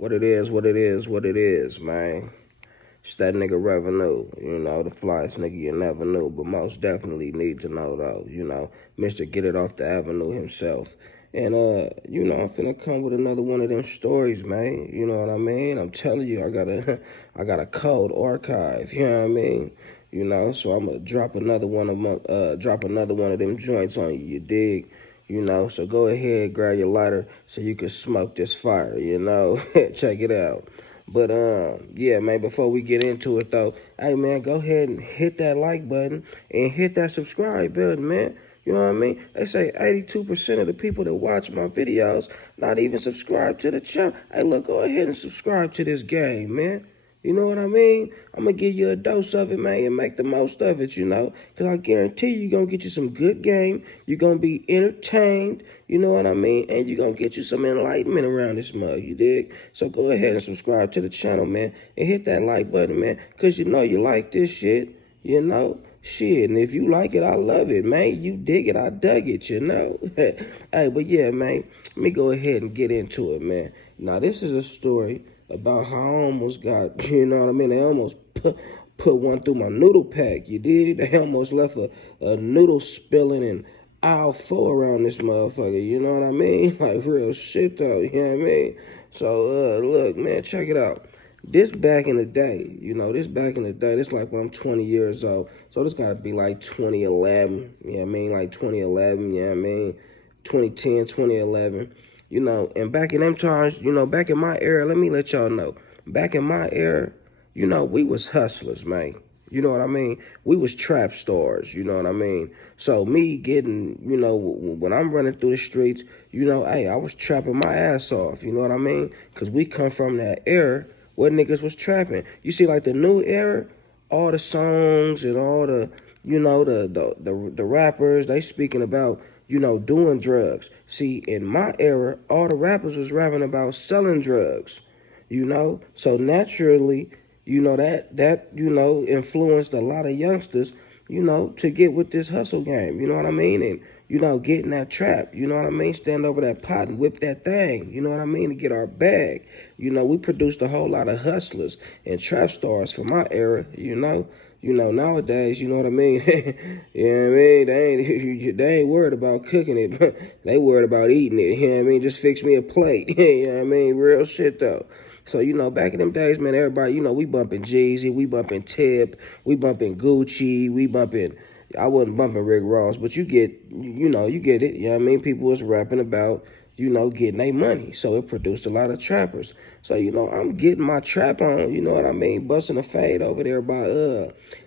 What it is, what it is, what it is, man. It's that nigga Revenue, the flyest nigga you never knew, but most definitely need to know though, Mr. Get It Off the Avenue himself. And I'm finna come with another one of them stories, man. You know what I mean? I'm telling you, I got a cold archive, you know what I mean? So I'm gonna drop another one of them joints on you, you dig? So go ahead, grab your lighter so you can smoke this fire, Check it out. But yeah, man, before we get into it though, hey man, go ahead and hit that like button and hit that subscribe button, man. You know what I mean? They say 82% of the people that watch my videos not even subscribe to the channel. Hey, look, go ahead and subscribe to this game, man. You know what I mean? I'm going to give you a dose of it, man, and make the most of it, Because I guarantee you're going to get you some good game. You're going to be entertained, you know what I mean? And you're going to get you some enlightenment around this mug, you dig? So go ahead and subscribe to the channel, man, and hit that like button, man, because you like this shit, Shit, and if you like it, I love it, man. You dig it, I dug it, Hey, but yeah, man, let me go ahead and get into it, man. Now, this is a story about how I almost got, you know what I mean? They almost put one through my noodle pack, you did? They almost left a noodle spilling in aisle 4 around this motherfucker, you know what I mean? Like real shit, though, you know what I mean? So, look, man, check it out. This back in the day, this like when I'm 20 years old. So this gotta be like 2011, you know what I mean? Like 2011, you know what I mean? 2010, 2011, and back in them times, back in my era, let me let y'all know. Back in my era, we was hustlers, man. You know what I mean? We was trap stars, you know what I mean? So me getting, when I'm running through the streets, hey, I was trapping my ass off, you know what I mean? Because we come from that era where niggas was trapping. You see, like the new era, all the songs and all the, the rappers, they speaking about, doing drugs. See, in my era, all the rappers was rapping about selling drugs, So naturally, that influenced a lot of youngsters, to get with this hustle game, you know what I mean? And, get in that trap, you know what I mean? Stand over that pot and whip that thing, you know what I mean? To get our bag. We produced a whole lot of hustlers and trap stars from my era, nowadays, you know what I mean? You know what I mean? They ain't worried about cooking it, but they worried about eating it, you know what I mean? Just fix me a plate, you know what I mean? Real shit, though. So, back in them days, man, everybody, we bumping Jeezy, we bumping Tip, we bumping Gucci, I wasn't bumping Rick Ross, but you get it, you know what I mean? People was rapping about, getting their money. So it produced a lot of trappers. So, I'm getting my trap on, you know what I mean? Busting a fade over there by,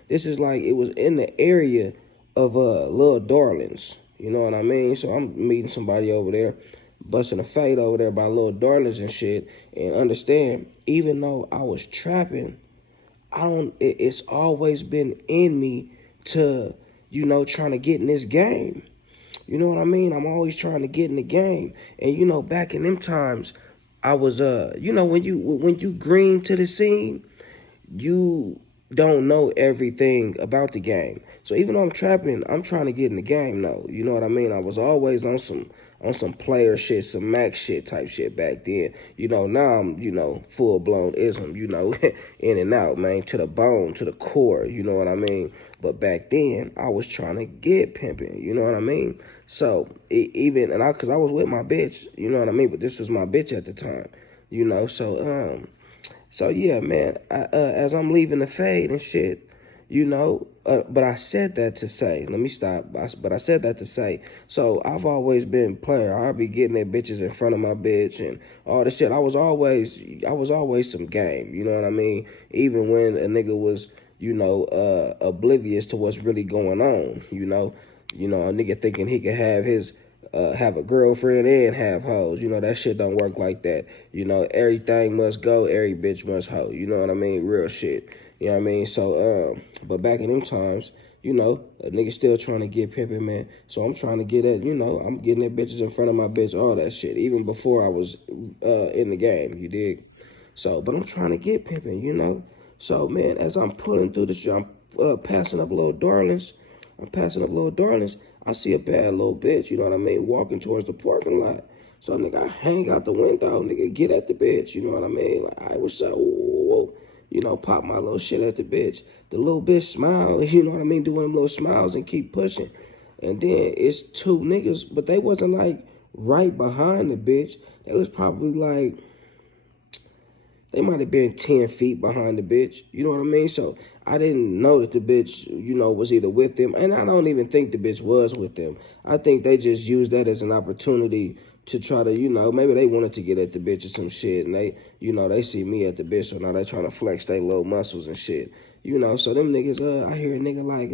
this is like, it was in the area of, Little Darlings, you know what I mean? So I'm meeting somebody over there, busting a fade over there by Little Darlings and shit, and understand, even though I was trapping, it's always been in me to, trying to get in this game. You know what I mean? I'm always trying to get in the game. And, back in them times, I was, when you green to the scene, you don't know everything about the game. So even though I'm trapping, I'm trying to get in the game though. You know what I mean? I was always on some player shit, some max shit type shit back then. Now I'm, full blown ism, in and out, man, to the bone, to the core, you know what I mean? But back then, I was trying to get pimping, you know what I mean? So cause I was with my bitch, you know what I mean? But this was my bitch at the time, so yeah, man, as I'm leaving the fade and shit, but I said that to say, let me stop, but I said that to say, so I've always been player. I'll be getting that bitches in front of my bitch and all this shit. I was always some game, you know what I mean? Even when a nigga was, oblivious to what's really going on, a nigga thinking he could have a girlfriend and have hoes. That shit don't work like that. Everything must go, every bitch must hoe. You know what I mean? Real shit. You know what I mean? So, but back in them times, a nigga still trying to get pimping, man. So I'm trying to get I'm getting that bitches in front of my bitch, all that shit, even before I was in the game, you dig? So, but I'm trying to get pimping, So, man, as I'm pulling through the shit, I'm passing up Little Darlings. I see a bad little bitch, you know what I mean, walking towards the parking lot. So, nigga, I hang out the window, nigga, get at the bitch, you know what I mean? Like, all right, what's up? Whoa. You know, pop my little shit at the bitch. The little bitch smile, you know what I mean? Doing them little smiles and keep pushing. And then it's two niggas, but they wasn't like right behind the bitch. They was probably like, they might have been 10 feet behind the bitch. You know what I mean? So I didn't know that the bitch, you know, was either with them. And I don't even think the bitch was with them. I think they just used that as an opportunity to try to, you know, maybe they wanted to get at the bitch or some shit. And they, you know, they see me at the bitch. So now they trying to flex their little muscles and shit. You know, so them niggas, I hear a nigga like,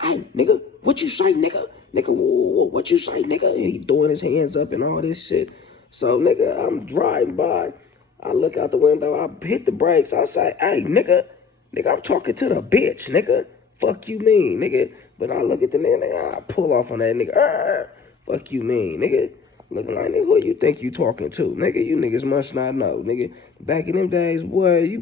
hey, nigga, what you say, nigga? Nigga, what you say, nigga? And he throwing his hands up and all this shit. So, nigga, I'm driving by. I look out the window, I hit the brakes, I say, hey, nigga, I'm talking to the bitch, nigga. Fuck you mean, nigga. But I look at the nigga, I pull off on that nigga. Fuck you mean, nigga. Looking like, nigga, who you think you talking to? Nigga, you niggas must not know, nigga. Back in them days, boy, you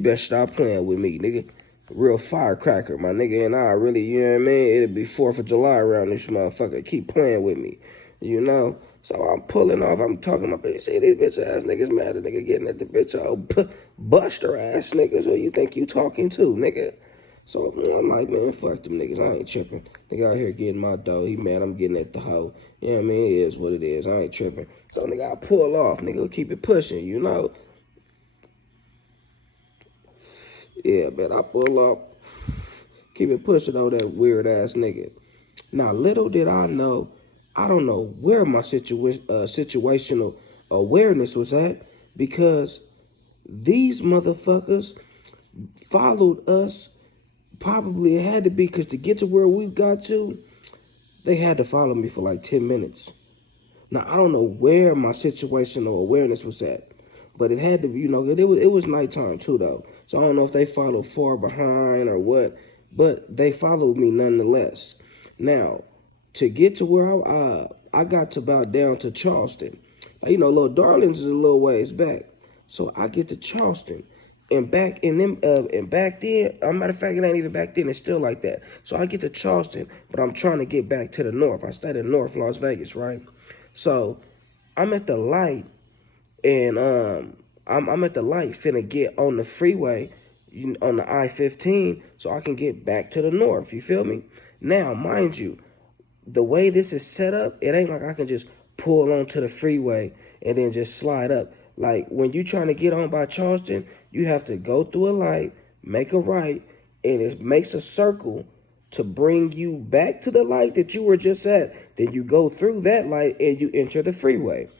better stop playing with me, nigga. Real firecracker, my nigga, and I really, you know what I mean? It'll be 4th of July around this motherfucker. Keep playing with me, you know? So I'm pulling off. I'm talking to my bitch. Say, these bitch ass niggas mad at nigga getting at the bitch. Oh, buster ass niggas. Who you think you talking to, nigga? So I'm like, man, fuck them niggas. I ain't tripping. Nigga out here getting my dough. He mad I'm getting at the hoe. You know what I mean? It is what it is. I ain't tripping. So nigga, I pull off. Nigga, keep it pushing, you know? Yeah, man, I pull off. Keep it pushing on that weird ass nigga. Now, little did I know, I don't know where my situational awareness was at, because these motherfuckers followed us. Probably it had to be, because to get to where we got to, they had to follow me for like 10 minutes. Now, I don't know where my situational awareness was at, but it had to be, you know, it was nighttime too, though. So I don't know if they followed far behind or what, but they followed me nonetheless. Now, to get to where I got to about down to Charleston. Like, you know, Little Darlings is a little ways back. So I get to Charleston. And back in them, and back then, a matter of fact, it ain't even back then, it's still like that. So I get to Charleston, but I'm trying to get back to the north. I stayed in North Las Vegas, right? So I'm at the light, and I'm at the light finna get on the freeway, on the I-15, so I can get back to the north, you feel me? Now, mind you, the way this is set up, it ain't like I can just pull onto the freeway and then just slide up. Like, when you trying to get on by Charleston, you have to go through a light, make a right, and it makes a circle to bring you back to the light that you were just at. Then you go through that light and you enter the freeway.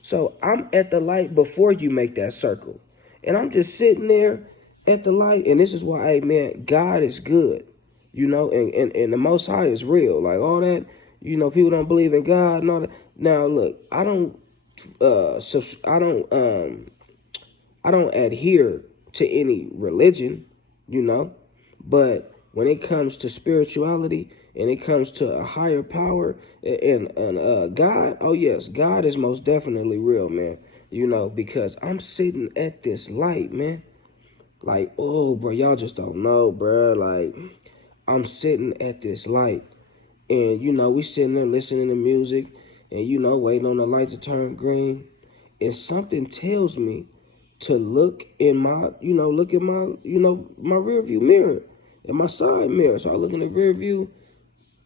So I'm at the light before you make that circle. And I'm just sitting there at the light, and this is why, hey, man, God is good. You know, and the Most High is real. Like, all that, you know, people don't believe in God and all that. Now, look, I don't adhere to any religion, you know, but when it comes to spirituality and it comes to a higher power and God, oh yes, God is most definitely real, man. You know, because I'm sitting at this light, man. Like, oh, bro, y'all just don't know, bro. Like, I'm sitting at this light, and, you know, we sitting there listening to music and, you know, waiting on the light to turn green. And something tells me to look in my, you know, look at my, you know, my rear view mirror and my side mirror. So I look in the rear view,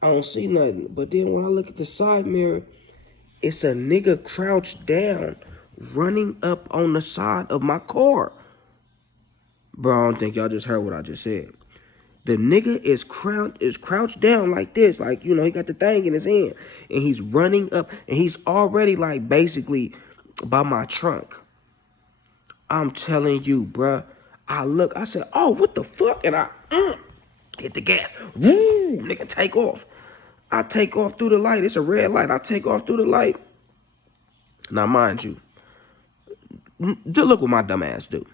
I don't see nothing. But then when I look at the side mirror, it's a nigga crouched down, running up on the side of my car. Bro, I don't think y'all just heard what I just said. The nigga is crouched down like this. Like, you know, he got the thing in his hand. And he's running up. And he's already, like, basically by my trunk. I'm telling you, bruh. I look. I said, oh, what the fuck? And I hit the gas. Woo! Nigga, take off. I take off through the light. It's a red light. I take off through the light. Now, mind you, look what my dumb ass do.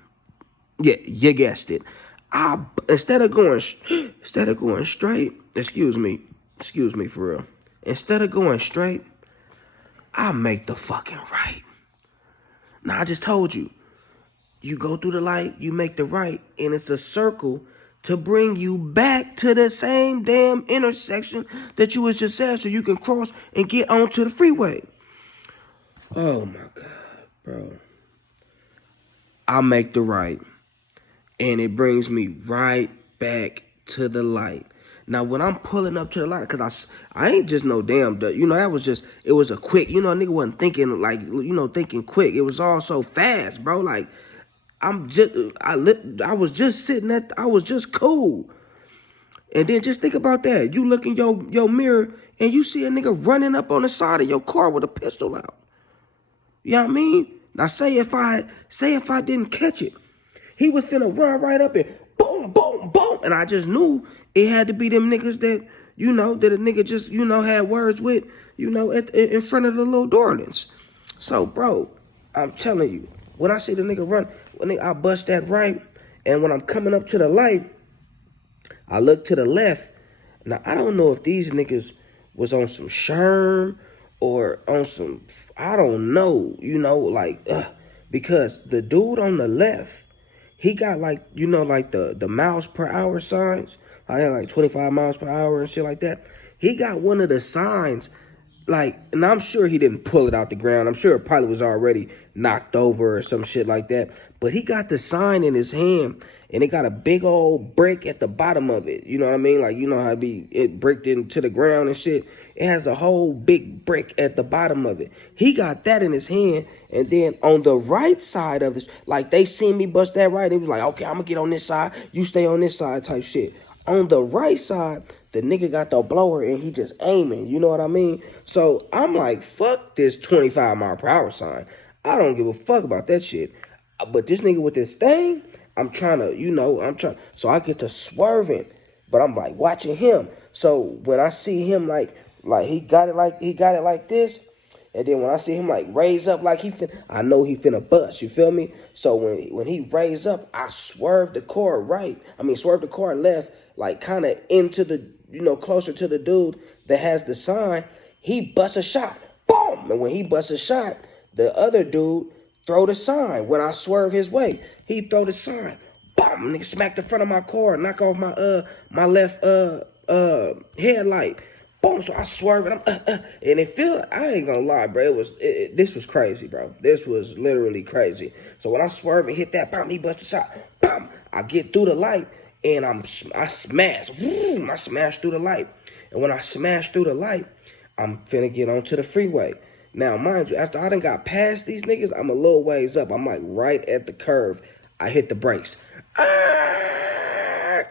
Yeah, you guessed it. Instead of going straight, excuse me for real. Instead of going straight, I make the fucking right. Now, I just told you, you go through the light, you make the right, and it's a circle to bring you back to the same damn intersection that you was just at, so you can cross and get onto the freeway. Oh my God, bro. I make the right. And it brings me right back to the light. Now, when I'm pulling up to the light, because I ain't just no damn, that was just, it was a quick, a nigga wasn't thinking like, thinking quick. It was all so fast, bro. Like, I was just sitting I was just cool. And then just think about that. You look in your mirror and you see a nigga running up on the side of your car with a pistol out. You know what I mean? Now say if I didn't catch it, he was finna run right up and boom, boom, boom. And I just knew it had to be them niggas that, that a nigga just, had words with, in front of the little darlings. So, bro, I'm telling you, when I see the nigga run, I bust that right, and when I'm coming up to the light, I look to the left. Now, I don't know if these niggas was on some Sherm or on some, I don't know, because the dude on the left, he got like, like the miles per hour signs. I had like 25 miles per hour and shit like that. He got one of the signs, like, and I'm sure he didn't pull it out the ground. I'm sure it probably was already knocked over or some shit like that. But he got the sign in his hand, and it got a big old brick at the bottom of it. You know what I mean? Like, how it bricked into the ground and shit. It has a whole big brick at the bottom of it. He got that in his hand, and then on the right side of this, like, they seen me bust that right. It was like, okay, I'm gonna get on this side, you stay on this side type shit. On the right side, the nigga got the blower and he just aiming, you know what I mean? So I'm like, fuck this 25 mile per hour sign. I don't give a fuck about that shit. But this nigga with this thing, I'm trying to, so I get to swerving, but I'm like watching him. So when I see him like he got it like this, and then when I see him like raise up like I know he finna bust, you feel me? So when he raise up, I swerve the car left, like kind of into the, closer to the dude that has the sign. He busts a shot, boom! And when he busts a shot, the other dude throw the sign. When I swerve his way, he throw the sign, boom! Nigga smack the front of my car, knock off my left headlight. Boom, so I swerve and and I ain't gonna lie, bro, this was crazy, bro. This was literally crazy. So when I swerve and hit that, bam, he bust a shot, bam, I get through the light and I smash, I smash through the light. And when I smash through the light, I'm finna get onto the freeway. Now, mind you, after I done got past these niggas, I'm a little ways up. I'm like right at the curve. I hit the brakes. I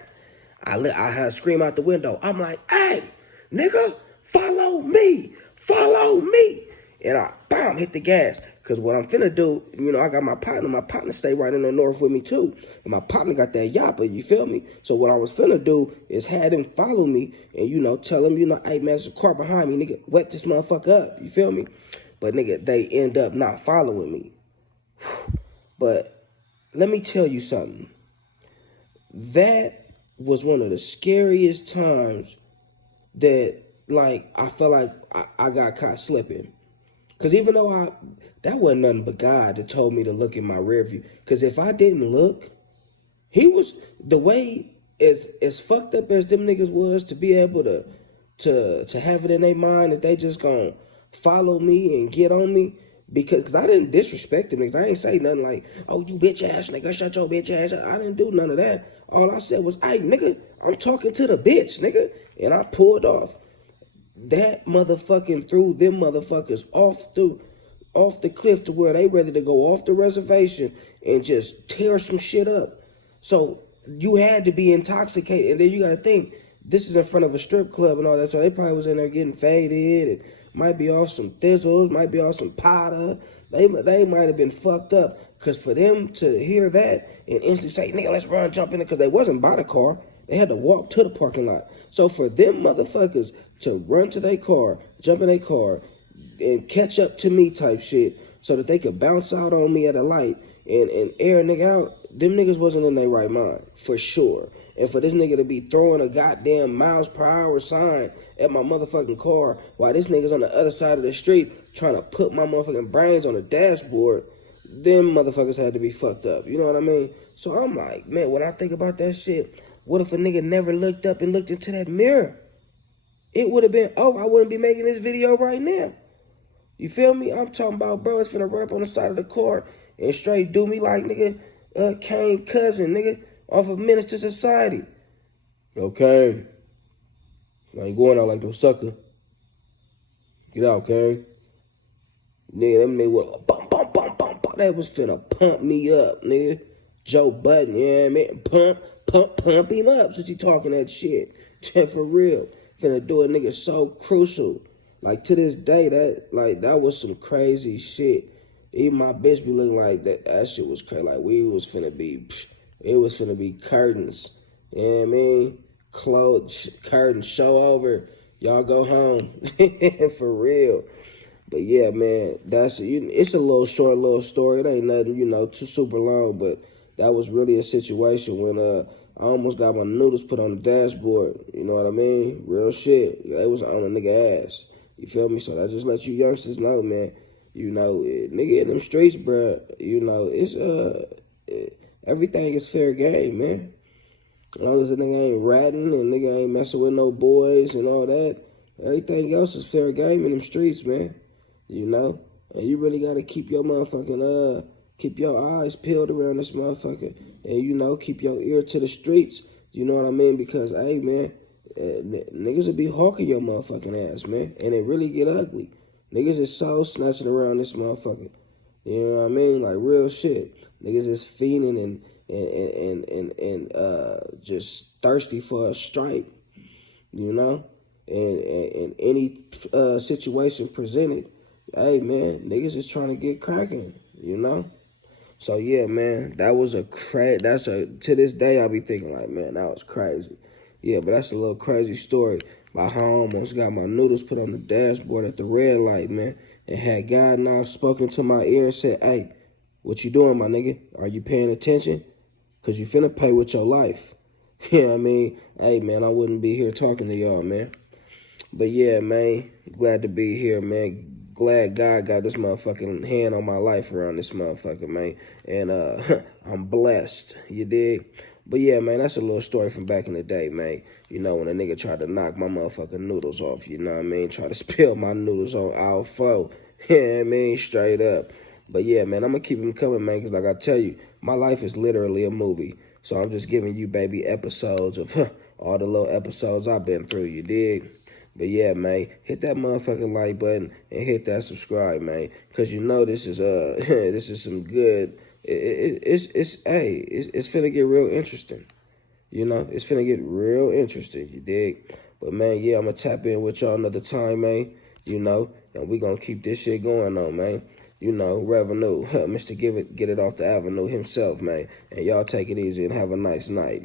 had to scream out the window. I'm like, hey, nigga, follow me. And I, bam, hit the gas. Because what I'm finna do, I got my partner. My partner stay right in the north with me, too. And my partner got that yapper, you feel me? So what I was finna do is have him follow me and, tell him, hey, man, there's a car behind me, nigga. Wet this motherfucker up, you feel me? But, nigga, they end up not following me. But let me tell you something. That was one of the scariest times that, like, I felt like I got caught slipping. Because even though that wasn't nothing but God that told me to look in my rear view. Because if I didn't look, he was, the way as fucked up as them niggas was to be able to have it in their mind that they just gonna follow me and get on me. Because I didn't disrespect them niggas. I ain't say nothing like, oh, you bitch ass nigga, shut your bitch ass. I didn't do none of that. All I said was, hey, nigga, I'm talking to the bitch, nigga. And I pulled off. That motherfucking threw them motherfuckers off the cliff to where they ready to go off the reservation and just tear some shit up. So you had to be intoxicated. And then you got to think, this is in front of a strip club and all that. So they probably was in there getting faded and might be off some thizzles, might be off some powder. They might have been fucked up. Because for them to hear that and instantly say, nigga, let's run, jump in it. Because they wasn't by the car. They had to walk to the parking lot. So for them motherfuckers to run to their car, jump in their car, and catch up to me type shit so that they could bounce out on me at a light and air a nigga out, them niggas wasn't in their right mind, for sure. And for this nigga to be throwing a goddamn miles per hour sign at my motherfucking car while this nigga's on the other side of the street trying to put my motherfucking brains on the dashboard, them motherfuckers had to be fucked up. You know what I mean? So I'm like, man, when I think about that shit, what if a nigga never looked up and looked into that mirror? It would have been, I wouldn't be making this video right now. You feel me? I'm talking about bro it's finna run up on the side of the car and straight do me like nigga Kane cousin, nigga, off of Menace to Society. Yo, Kane, I ain't going out like no sucker. Get out, Kane. Nigga, them nigga was bum, bum, bum, bum, bum. That was finna pump me up, nigga. Joe Budden, yeah, man. Pump him up since he talking that shit. For real. Finna do a nigga so crucial. Like, to this day, that was some crazy shit. Even my bitch be looking like that shit was crazy. Like, it was finna be curtains. You know what I mean? Clothes, curtains, show over. Y'all go home. For real. But yeah, man, it's a little story. It ain't nothing, too super long. But that was really a situation when I almost got my noodles put on the dashboard. You know what I mean? Real shit. It was on a nigga ass. You feel me? So I just let you youngsters know, man. Nigga in them streets, bruh. It's everything is fair game, man. As long as a nigga ain't ratting and nigga ain't messing with no boys and all that, everything else is fair game in them streets, man. And you really gotta keep your motherfucking keep your eyes peeled around this motherfucker, and keep your ear to the streets. You know what I mean? Because hey, man, niggas will be hawking your motherfucking ass, man, and it really get ugly. Niggas is so snatching around this motherfucker. You know what I mean? Like real shit. Niggas is fiending and just thirsty for a stripe. And any situation presented. Hey, man, niggas is trying to get cracking, So, yeah, man, to this day, I be thinking like, man, that was crazy. Yeah, but that's a little crazy story. My home almost got my noodles put on the dashboard at the red light, man, and had God now spoken to my ear and said, hey, what you doing, my nigga? Are you paying attention? Because you finna pay with your life. You know what I mean? Hey, man, I wouldn't be here talking to y'all, man. But yeah, man, glad to be here, man. Glad God got this motherfucking hand on my life around this motherfucker, man. And I'm blessed, you dig? But yeah, man, that's a little story from back in the day, man. When a nigga tried to knock my motherfucking noodles off, you know what I mean? Try to spill my noodles on aisle 4. You know what I mean? Straight up. But yeah, man, I'm going to keep them coming, man, because like I tell you, my life is literally a movie. So I'm just giving you, baby, episodes of all the little episodes I've been through, you dig? But yeah, man, hit that motherfucking like button and hit that subscribe, man, because this is this is some good. It's finna get real interesting. It's finna get real interesting. You dig? But man, yeah, I'm gonna tap in with y'all another time, man. And we gonna keep this shit going on, man. Revenue, Mr. Get it off the avenue himself, man. And y'all take it easy and have a nice night.